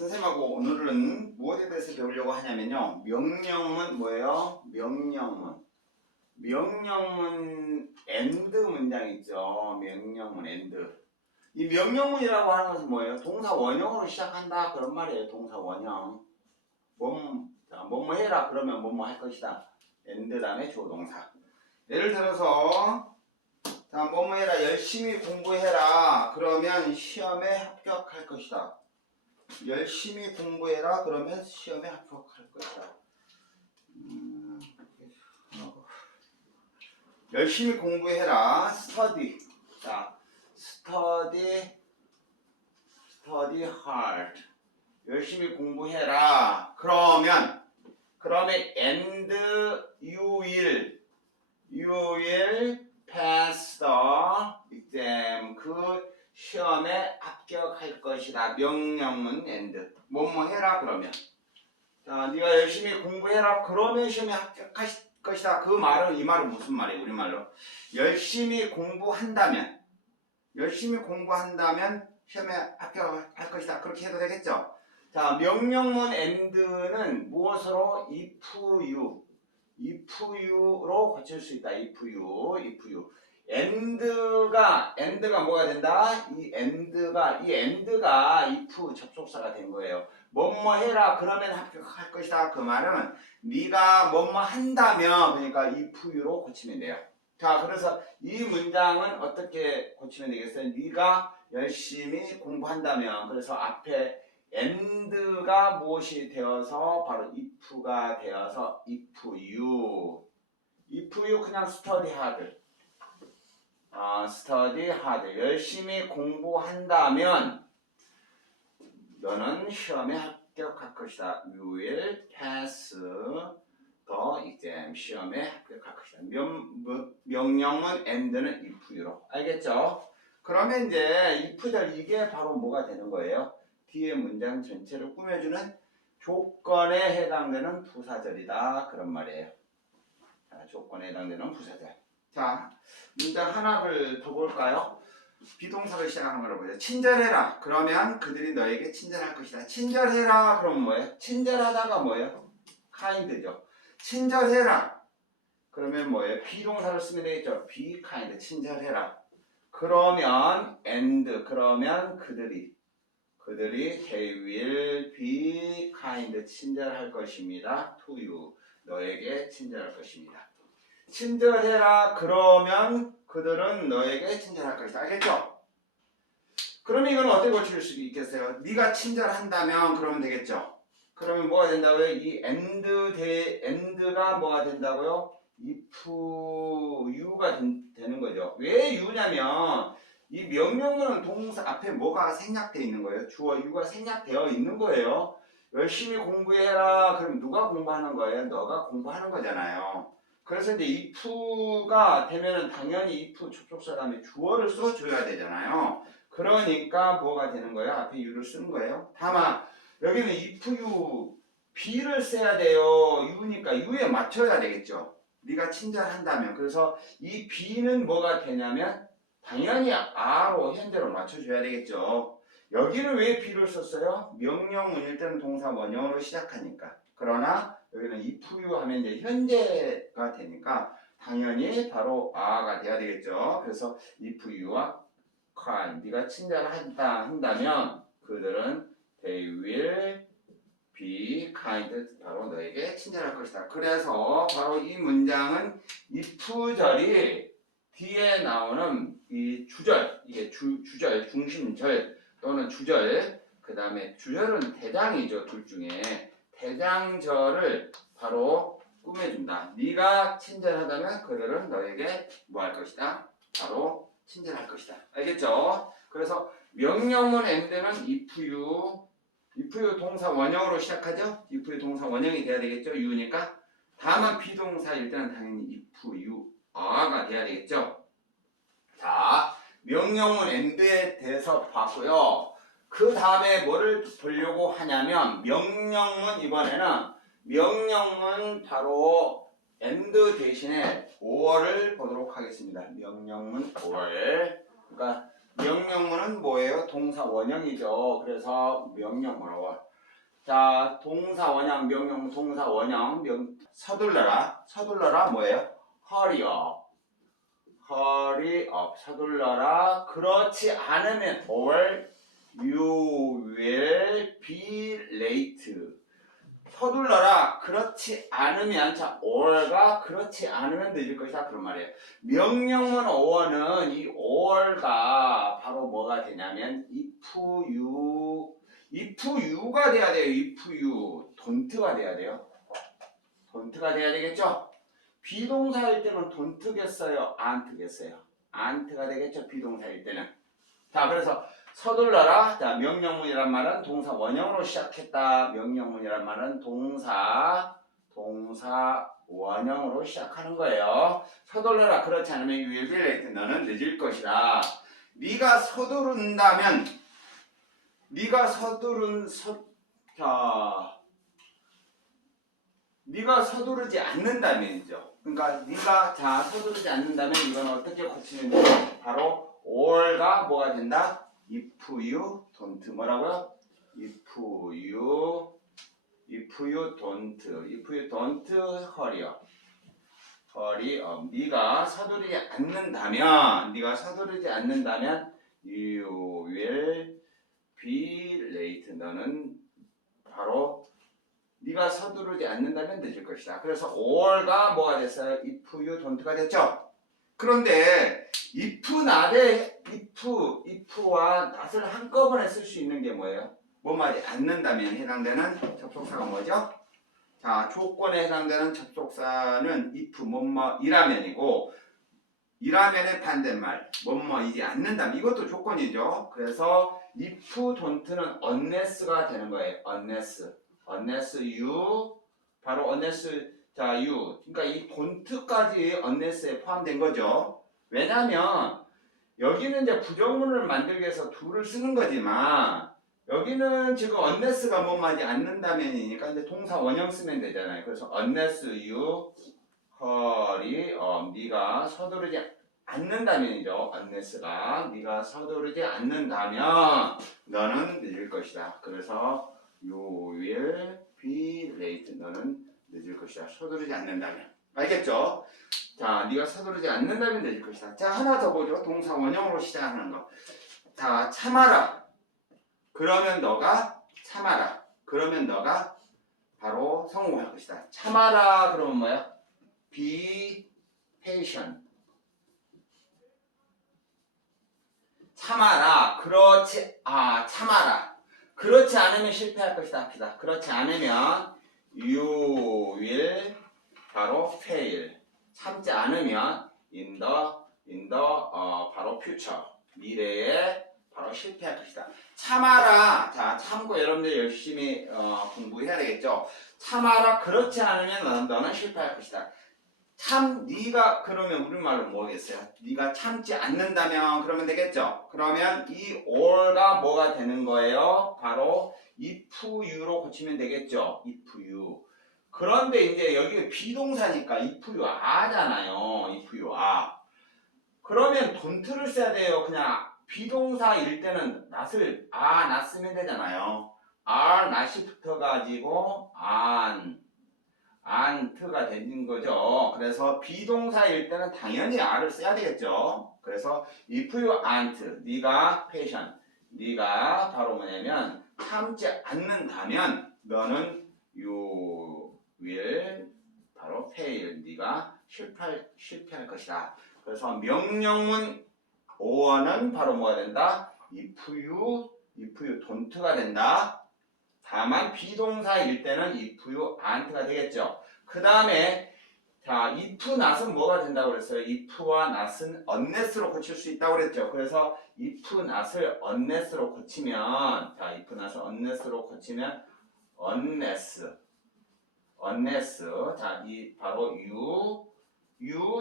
선생님하고 오늘은 무엇에 대해서 배우려고 하냐면요. 명령문 뭐예요? 명령문 and 문장 있죠. 명령문 and. 이 명령문이라고 하는 것은 뭐예요? 동사 원형으로 시작한다 그런 말이에요. 동사 원형. 뭐뭐 해라 그러면 뭐뭐 할 것이다. and 다음에 주어 동사. 예를 들어서 자, 뭐뭐 해라 열심히 공부해라 그러면 시험에 합격할 것이다. 열심히 공부해라 그러면 시험에 합격할 것이다. 열심히 공부해라. study. 자, study hard. 열심히 공부해라. 그러면 and you will pass the exam. 그 시험에 합격할 것이다. 명령문 and. 뭐뭐 해라 그러면. 자, 네가 열심히 공부해라 그러면 시험에 합격할 것이다. 그 말은 이 말은 무슨 말이에요? 우리말로 열심히 공부한다면 시험에 합격할 것이다. 그렇게 해도 되겠죠? 자, 명령문 and는 무엇으로? if you로 고칠 수 있다. if you. and가 뭐가 된다? 이 and가 if 접속사가 된 거예요. 뭐뭐 해라 그러면 합격할 것이다. 그 말은 네가 뭐뭐 한다면 그러니까 if you로 고치면 돼요. 자, 그래서 이 문장은 어떻게 고치면 되겠어요? 네가 열심히 공부한다면. 그래서 앞에 and가 무엇이 되어서 바로 if가 되어서 if you 그냥 study hard. 열심히 공부한다면 너는 시험에 합격할 것이다. You will pass the exam. 시험에 합격할 것이다. 명령문 and는 if you로. 알겠죠? 그러면 이제 if들 이게 바로 뭐가 되는 거예요? 뒤에 문장 전체를 꾸며주는 조건에 해당되는 부사절이다. 그런 말이에요. 자, 조건에 해당되는 부사절. 자, 문장 하나를 더 볼까요? 비동사로 시작하는 걸 보죠. 친절해라. 그러면 그들이 너에게 친절할 것이다. 친절해라. 그럼 뭐예요? 친절하다가 뭐예요? kind죠. 친절해라. 그러면 뭐예요? 비동사를 쓰면 되겠죠. be kind. 친절해라. 그러면 and. 그러면 그들이 they will be kind. 친절할 것입니다. to you. 너에게 친절할 것입니다. 친절해라. 그러면 그들은 너에게 친절할 것이다. 알겠죠? 그러면 이건 어떻게 고칠 수 있겠어요? 네가 친절한다면 그러면 되겠죠? 그러면 뭐가 된다고요? 이 and가 뭐가 된다고요? if you가 되는 거죠. 왜 you냐면 이 명령문은 동사 앞에 뭐가 생략되어 있는 거예요? 주어 you가 생략되어 있는 거예요. 열심히 공부해라. 그럼 누가 공부하는 거예요? 너가 공부하는 거잖아요. 그래서 이제 if가 되면은 당연히 if 접속사 다음에 주어를 써줘야 되잖아요. 그러니까 뭐가 되는 거예요? 앞에 you를 쓰는 거예요. 다만 여기는 if you be를 써야 돼요. you니까 you에 맞춰야 되겠죠. 네가 친절한다면. 그래서 이 be는 뭐가 되냐면 당연히 a로 현재로 맞춰줘야 되겠죠. 여기는 왜 be를 썼어요? 명령문일 때는 동사 원형으로 시작하니까. 그러나 여기는 if you 하면 이제 현재가 되니까 당연히 바로 a가 돼야 되겠죠. 그래서 if you와 kind, 네가 친절한다면 그들은 they will be kind, 바로 너에게 친절할 것이다. 그래서 바로 이 문장은 if절이 뒤에 나오는 이 주절, 이게 주절, 중심절 또는 주절, 그 다음에 주절은 대장이죠. 둘 중에 대장절을 바로 꾸며준다. 네가 친절하다면 그들은 너에게 뭐 할 것이다? 바로 친절할 것이다. 알겠죠? 그래서 명령문 and는 if you 동사 원형으로 시작하죠? if you 동사 원형이 돼야 되겠죠? you니까. 다만 비동사일 때는 당연히 if you are가 돼야 되겠죠? 자, 명령문 and에 대해서 봤고요. 그 다음에 뭐를 보려고 하냐면 명령문 이번에는 명령문 바로 and 대신에 or를 보도록 하겠습니다. 명령문 or. 그러니까 명령문은 뭐예요? 동사 원형이죠. 그래서 명령문 or. 자, 동사 원형, 명령, 동사 원형, 서둘러라. 서둘러라 뭐예요? hurry up. hurry up. 서둘러라. 그렇지 않으면 or you will be late. 서둘러라. 그렇지 않으면, 자, or가 그렇지 않으면 늦을 것이다. 그런 말이에요. 명령문 or는 이 or가 바로 뭐가 되냐면 if you가 돼야 돼요. if you. don't가 돼야 돼요. don't가 돼야 되겠죠? 비동사일 때는 don't겠어요? aren't겠어요? aren't가 되겠죠? 비동사일 때는. 자, 그래서 서둘러라. 자, 명령문이란 말은 동사 원형으로 시작했다. 명령문이란 말은 동사 원형으로 시작하는 거예요. 서둘러라. 그렇지 않으면 you will be late. 너는 늦을 것이다. 네가 서두른다면, 네가 서두르지 않는다면이죠. 그러니까 네가 서두르지 않는다면 이건 어떻게 고치면 돼요? 바로 or가 뭐가 된다? if you don't. 뭐라고요? if you don't hurry up. 네가 서두르지 않는다면 you will be late. 너는 바로 네가 서두르지 않는다면 늦을 것이다. 그래서 or가 뭐가 됐어요? if you don't가 됐죠? 그런데 if와 not을 한꺼번에 쓸 수 있는 게 뭐예요? 뭐뭐하지 않는다면 해당되는 접속사가 뭐죠? 자, 조건에 해당되는 접속사는 if 뭐뭐이라면이고, 이라면의 반대말 뭐뭐이지 않는다면 이것도 조건이죠. 그래서 if don't는 unless가 되는 거예요. unless you, 바로 unless, 자, you. 그러니까 이 don't까지 unless에 포함된 거죠. 왜냐면 여기는 이제 부정문을 만들기 위해서 do를 쓰는 거지만 여기는 지금 unless가 뭐뭐하지 않는다면이니까 이제 동사 원형 쓰면 되잖아요. 그래서 unless you hurry up. 네가 서두르지 않는다면이죠. unless가 네가 서두르지 않는다면 너는 늦을 것이다. 그래서 you will be late. 너는 늦을 것이다. 서두르지 않는다면. 알겠죠? 자, 네가 서두르지 않는다면 늦을 것이다. 자, 하나 더 보죠. 동사 원형으로 시작하는 거. 자, 참아라. 그러면 너가 참아라. 그러면 너가 바로 성공할 것이다. 참아라. 그러면 뭐야? Be patient. 참아라. 참아라. 그렇지 않으면 실패할 것이다. 합시다. 그렇지 않으면 you will 바로 fail. 참지 않으면 in the 바로 future. 미래에 바로 실패할 것이다. 참아라. 자, 참고 여러분들 열심히 공부해야 되겠죠. 참아라. 그렇지 않으면 너는 실패할 것이다. 네가 그러면 우리말로 뭐겠어요? 네가 참지 않는다면 그러면 되겠죠? 그러면 이 or가 뭐가 되는 거예요? 바로 if you로 고치면 되겠죠? if you. 그런데 이제 여기 비동사니까 if you are잖아요. if you are. 그러면 don't를 써야 돼요. 그냥 비동사일 때는 not을 not 쓰면 되잖아요. are not이 붙어가지고 aren't가 되는 거죠. 그래서 비동사일 때는 당연히 are를 써야 되겠죠. 그래서 if you aren't, 네가 patient, 네가 바로 뭐냐면 참지 않는다면 너는 you will 바로 fail, 네가 실패할 것이다. 그래서 명령문 or는 바로 뭐가 된다? if you don't가 된다. 다만 비동사일 때는 if you aren't가 되겠죠. 그 다음에 자, if not은 뭐가 된다고 그랬어요? if와 not은 unless로 고칠 수 있다고 그랬죠. 그래서 if not을 unless로 고치면, 자, if not을 unless로 고치면 unless, 자, 이 바로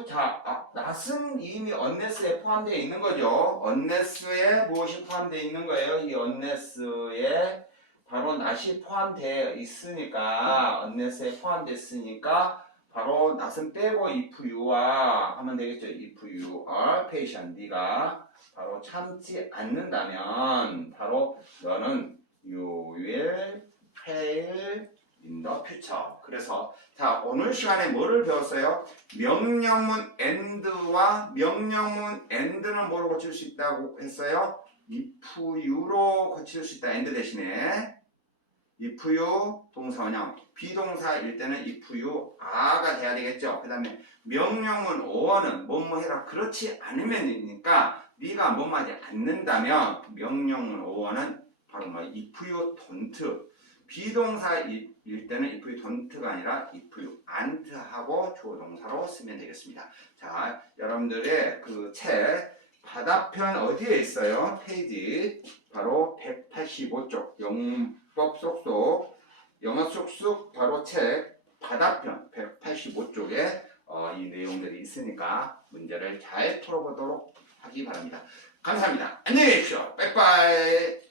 자, not은 이미 unless에 포함되어 있는 거죠. unless에 무엇이 포함되어 있는 거예요? 이 unless에 바로 not이 포함되어 있으니까, unless에 포함됐으니까 바로 not은 빼고 if you와 하면 되겠죠. if you are patient, 네가 바로 참지 않는다면 바로 너는 you will fail in the future. 그래서 자 오늘 시간에 뭐를 배웠어요? 명령문 and와 명령문 and는 뭐로 고칠 수 있다고 했어요? if you로 고칠 수 있다. and 대신에 if you 동사 원형 비동사일 때는 if you are가 돼야 되겠죠. 그 다음에 명령문 or는 뭐뭐 해라 그렇지 않으면이니까 네가 뭐뭐 하지 않는다면 명령문 or는 바로 뭐 if you don't 비동사일 때는 if you don't가 아니라 if you aren't 하고 조동사로 쓰면 되겠습니다. 자 여러분들의 그 책 바다편 어디에 있어요? 페이지 바로 185쪽 영법 쏙쏙 영어 쏙쏙 바로 책 바다편 185쪽에 이 내용들이 있으니까 문제를 잘 풀어보도록 하기 바랍니다. 감사합니다. 안녕히 계십시오. 빠이빠이.